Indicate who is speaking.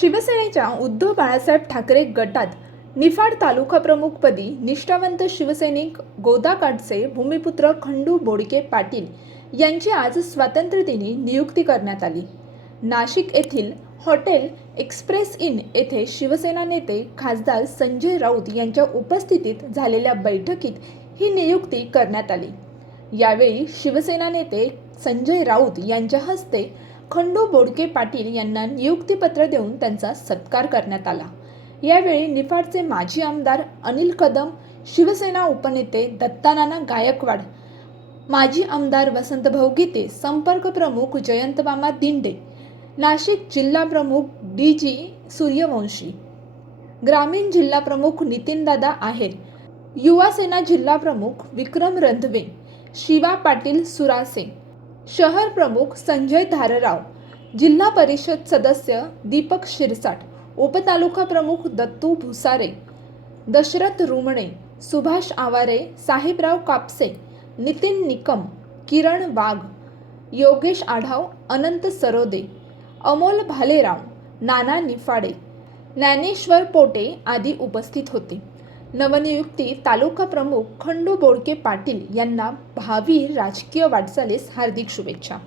Speaker 1: शिवसेनेच्या उद्धव बाळासाहेब ठाकरे गटात निफाड तालुका प्रमुखपदी निष्ठावंत शिवसैनिक गोदाकाठचे भूमिपुत्र खंडू बोडके पाटील यांची आज स्वातंत्र्यदिनी नियुक्ती करण्यात आली. नाशिक येथील हॉटेल एक्सप्रेस इन येथे शिवसेना नेते खासदार संजय राऊत यांच्या उपस्थितीत झालेल्या बैठकीत ही नियुक्ती करण्यात आली. यावेळी शिवसेना नेते संजय राऊत यांच्या हस्ते खंडू बोडके पाटील यांना नियुक्तीपत्र देऊन त्यांचा सत्कार करण्यात आला. यावेळी निफाडचे माजी आमदार अनिल कदम शिवसेना उपनेते दत्तानाना गायकवाड माजी आमदार वसंतभाऊ गीते संपर्क प्रमुख जयंतमामा दिंडे नाशिक जिल्हा प्रमुख डी जी सूर्यवंशी ग्रामीण जिल्हा प्रमुख नितीनदादा आहेर युवा सेना जिल्हा प्रमुख विक्रम रंधवे शिवा पाटील सुरासे शहर प्रमुख संजय धारराव जिल्हा परिषद सदस्य दीपक शिरसाट उपतालुका प्रमुख दत्तू भुसारे दशरथ रुमणे सुभाष आवारे साहेबराव कापसे नितीन निकम किरण वाघ योगेश आढाव अनंत सरोदे अमोल भालेराव नाना निफाडे ज्ञानेश्वर पोटे आदी उपस्थित होते. नवनियुक्ती तालुका प्रमुख खंडू बोडके पाटील यांना भावी राजकीय वाटचालीस हार्दिक शुभेच्छा.